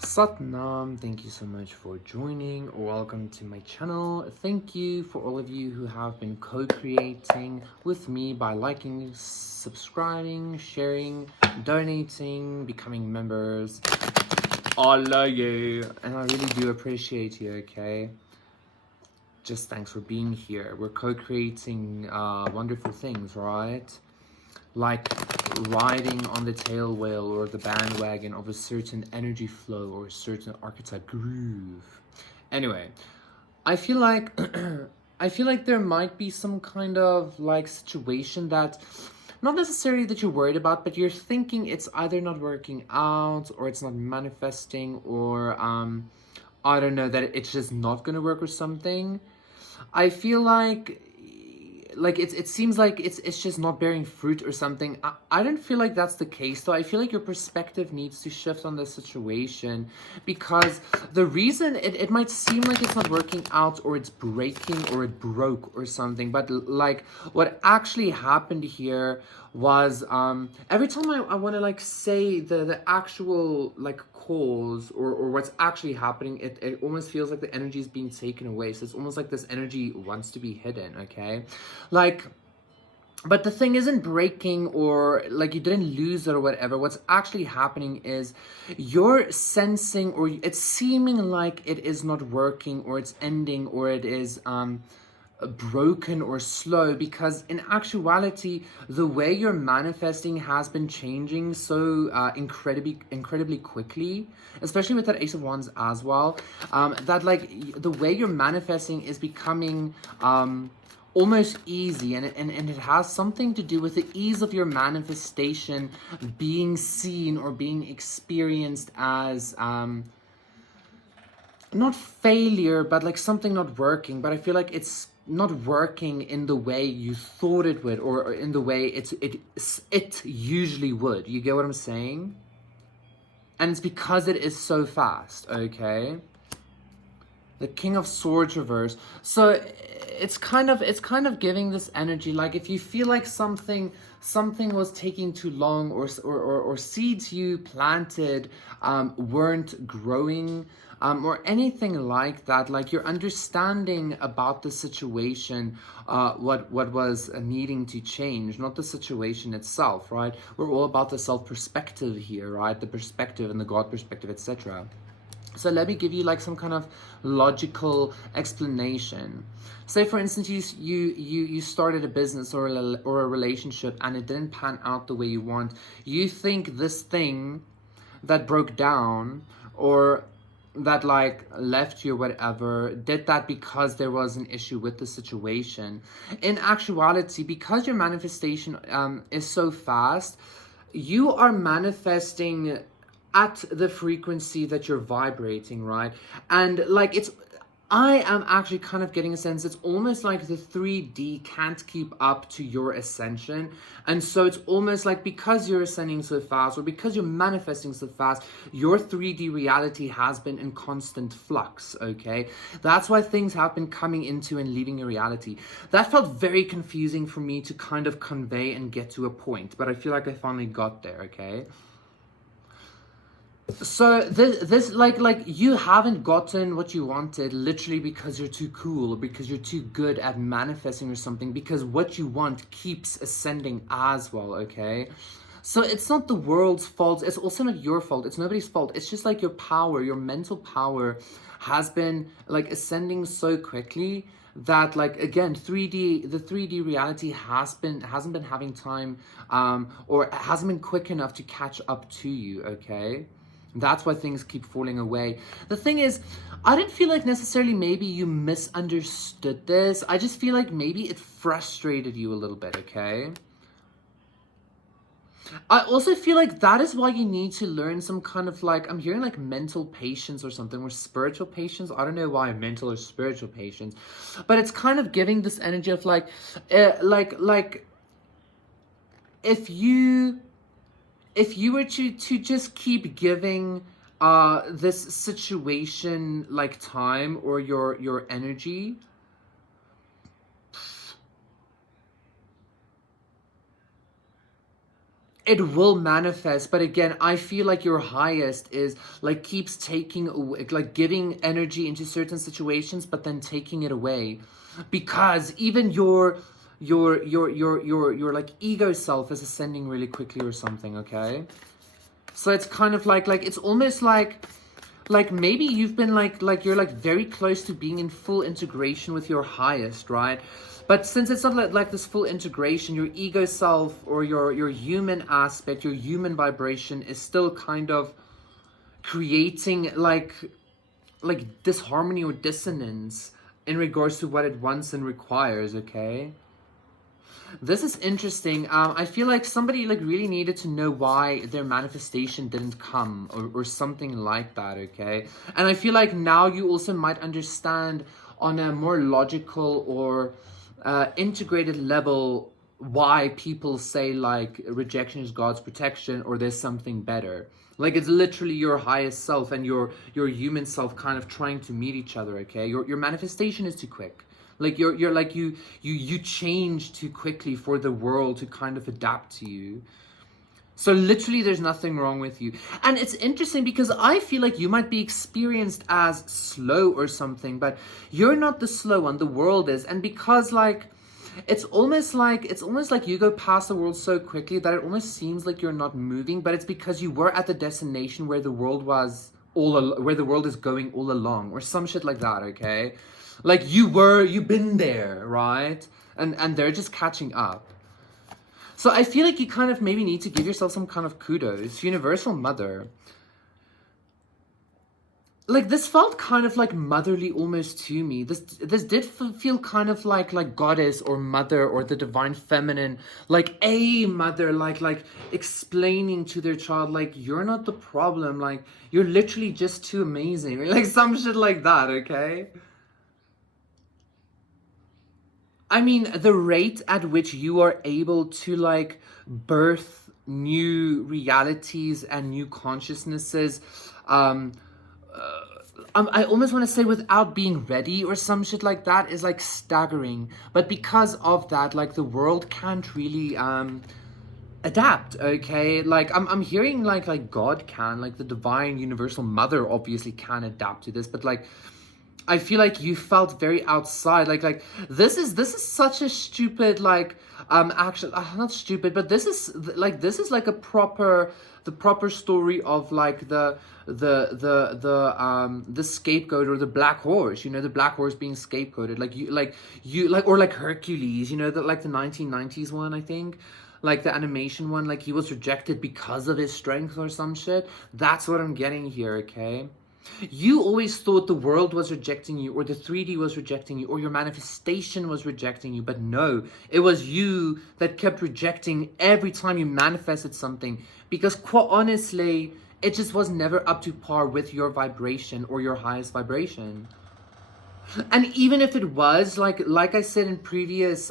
Satnam, thank you so much for joining. Welcome to my channel. Thank you for all of you who have been co-creating with me by liking, subscribing, sharing, donating, becoming members. I love you, and I really do appreciate you, okay? Just thanks for being here. We're co-creating wonderful things, right? Like riding on the tail wheel or the bandwagon of a certain energy flow or a certain archetype groove. Anyway, I feel like I feel like there might be some kind of like situation that not necessarily that you're worried about, but you're thinking it's either not working out or it's not manifesting or I don't know, that it's just not gonna work or something. I feel like it seems like it's just not bearing fruit or something. I don't feel like that's the case though. I feel like your perspective needs to shift on the situation, because the reason it might seem like it's not working out or it's breaking or it broke or something, but like what actually happened here was every time I want to like say the actual like cause or what's actually happening, it almost feels like the energy is being taken away. So it's almost like this energy wants to be hidden, okay? Like, but the thing isn't breaking or like you didn't lose it or whatever. What's actually happening is you're sensing or it's seeming like it is not working or it's ending or it is broken or slow, because in actuality the way you're manifesting has been changing so incredibly quickly, especially with that Ace of Wands as well, that like the way you're manifesting is becoming almost easy, and it has something to do with the ease of your manifestation being seen or being experienced as not failure, but like something not working. But I feel like it's not working in the way you thought it would, or in the way it usually would. You get what I'm saying? And it's because it is so fast, okay? The King of Swords reverse. So it's kind of giving this energy, like if you feel like something was taking too long, or seeds you planted weren't growing, or anything like that, like your understanding about the situation, what was needing to change, not the situation itself, right? We're all about the self perspective here, right? The perspective and the God perspective, etc. So let me give you like some kind of logical explanation. Say for instance you started a business or a relationship and it didn't pan out the way you want. You think this thing that broke down or that like left you or whatever did that because there was an issue with the situation. In actuality, because your manifestation is so fast, you are manifesting at the frequency that you're vibrating, right? And like I am actually kind of getting a sense it's almost like the 3D can't keep up to your ascension. And so it's almost like because you're ascending so fast or because you're manifesting so fast, your 3D reality has been in constant flux, okay? That's why things have been coming into and leaving your reality. That felt very confusing for me to kind of convey and get to a point, but I feel like I finally got there, okay? So this like you haven't gotten what you wanted literally because you're too cool or because you're too good at manifesting or something, because what you want keeps ascending as well, okay? So it's not the world's fault, it's also not your fault, it's nobody's fault. It's just like your power, your mental power has been like ascending so quickly that like again the 3D reality hasn't been having time or hasn't been quick enough to catch up to you, okay? That's why things keep falling away. The thing is, I didn't feel like necessarily maybe you misunderstood this. I just feel like maybe it frustrated you a little bit, okay? I also feel like that is why you need to learn some kind of like, I'm hearing like mental patience or something, or spiritual patience. I don't know why mental or spiritual patience, but it's kind of giving this energy of like, like if you were to just keep giving this situation like time or your energy, it will manifest. But again, I feel like your highest is like keeps taking away, like giving energy into certain situations, but then taking it away, because even your like ego self is ascending really quickly or something. Okay, so it's kind of like it's almost like maybe you've been like you're like very close to being in full integration with your highest, right? But since it's not like this full integration, your ego self or your human aspect, your human vibration is still kind of creating like disharmony or dissonance in regards to what it wants and requires. Okay, this is interesting. I feel like somebody like really needed to know why their manifestation didn't come, or something like that. Okay, and I feel like now you also might understand on a more logical or integrated level why people say like rejection is God's protection, or there's something better. Like it's literally your highest self and your human self kind of trying to meet each other. Okay, your manifestation is too quick. Like you're like you change too quickly for the world to kind of adapt to you. So literally there's nothing wrong with you. And it's interesting because I feel like you might be experienced as slow or something, but you're not the slow one, the world is. And because like it's almost like you go past the world so quickly that it almost seems like you're not moving, but it's because you were at the destination where the world was where the world is going all along, or some shit like that. Okay, like you've been there, right? And they're just catching up. So I feel like you kind of maybe need to give yourself some kind of kudos. Universal Mother. Like this felt kind of like motherly almost to me. This did feel kind of like goddess or mother or the divine feminine, like a mother, like explaining to their child like you're not the problem, like you're literally just too amazing, like some shit like that. Okay. I mean, the rate at which you are able to like birth new realities and new consciousnesses, I almost want to say without being ready or some shit like that, is like staggering. But because of that, like the world can't really adapt. Okay, like I'm hearing like God can, like the divine universal mother obviously can adapt to this, but like I feel like you felt very outside. Like this is such a stupid like action. Not stupid, but this is like a proper the proper story of like the scapegoat or the black horse. You know, the black horse being scapegoated. Or like Hercules. You know, the 1990s one, I think. Like the animation one, like he was rejected because of his strength or some shit. That's what I'm getting here. Okay. You always thought the world was rejecting you, or the 3D was rejecting you, or your manifestation was rejecting you. But no, it was you that kept rejecting every time you manifested something. Because quite honestly, it just was never up to par with your vibration or your highest vibration. And even if it was, like I said in previous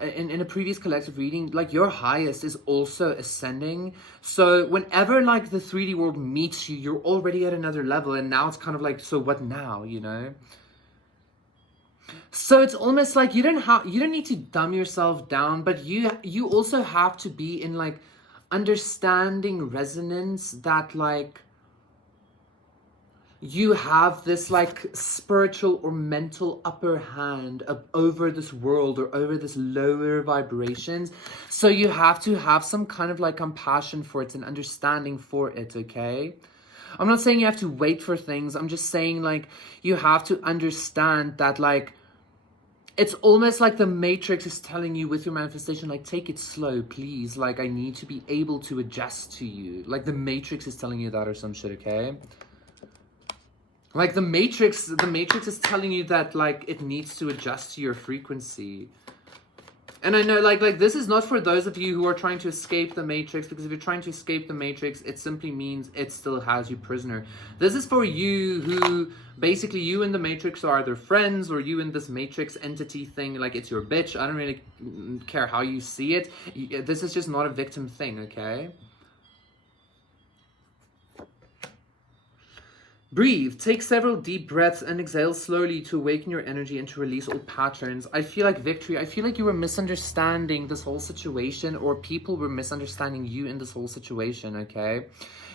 in a previous collective reading, like your highest is also ascending. So whenever like the 3D world meets you, you're already at another level, and now it's kind of like, so what now, you know? So it's almost like you don't need to dumb yourself down, but you also have to be in like understanding resonance that like you have this like spiritual or mental upper hand over this world or over this lower vibrations. So you have to have some kind of like compassion for it and understanding for it. Okay, I'm not saying you have to wait for things. I'm just saying like you have to understand that like it's almost like the Matrix is telling you with your manifestation, like, take it slow, please. Like, I need to be able to adjust to you. Like the Matrix is telling you that or some shit. Okay, like the Matrix is telling you that like it needs to adjust to your frequency. And I know like this is not for those of you who are trying to escape the Matrix, because if you're trying to escape the Matrix, it simply means it still has you prisoner. This is for you who basically, you and the Matrix are either friends, or you and this Matrix entity thing, like it's your bitch. I don't really care how you see it. This is just not a victim thing. Okay. Breathe. Take several deep breaths and exhale slowly to awaken your energy and to release old patterns. I feel like victory. I feel like you were misunderstanding this whole situation, or people were misunderstanding you in this whole situation, okay?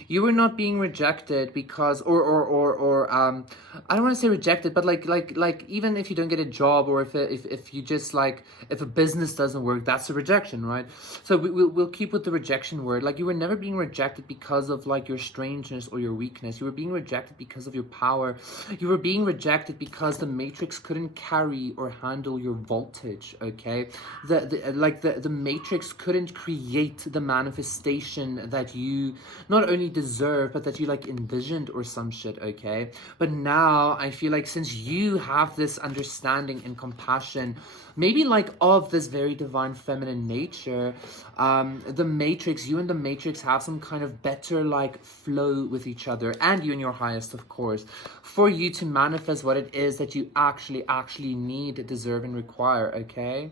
You were not being rejected because, I don't want to say rejected, but like even if you don't get a job, or if you just like, if a business doesn't work, that's a rejection, right? So we'll keep with the rejection word. Like, you were never being rejected because of like your strangeness or your weakness. You were being rejected because of your power. You were being rejected because the matrix couldn't carry or handle your voltage, okay? The matrix couldn't create the manifestation that you not only deserve, but that you like envisioned or some shit, okay? But now I feel like, since you have this understanding and compassion, maybe like of this very divine feminine nature, the matrix, you and the matrix have some kind of better like flow with each other, and you and your highest, of course, for you to manifest what it is that you actually need, deserve, and require, okay?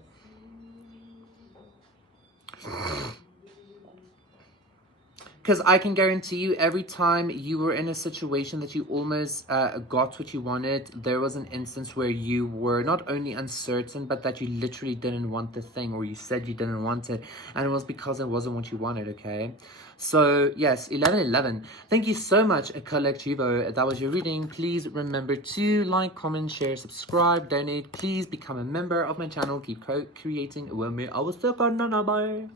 Because I can guarantee you, every time you were in a situation that you almost got what you wanted, there was an instance where you were not only uncertain, but that you literally didn't want the thing, or you said you didn't want it, and it was because it wasn't what you wanted, okay? So yes, 1111. Thank you so much, Collectivo. That was your reading. Please remember to like, comment, share, subscribe, donate. Please become a member of my channel. Keep creating with me. I will still go. Bye.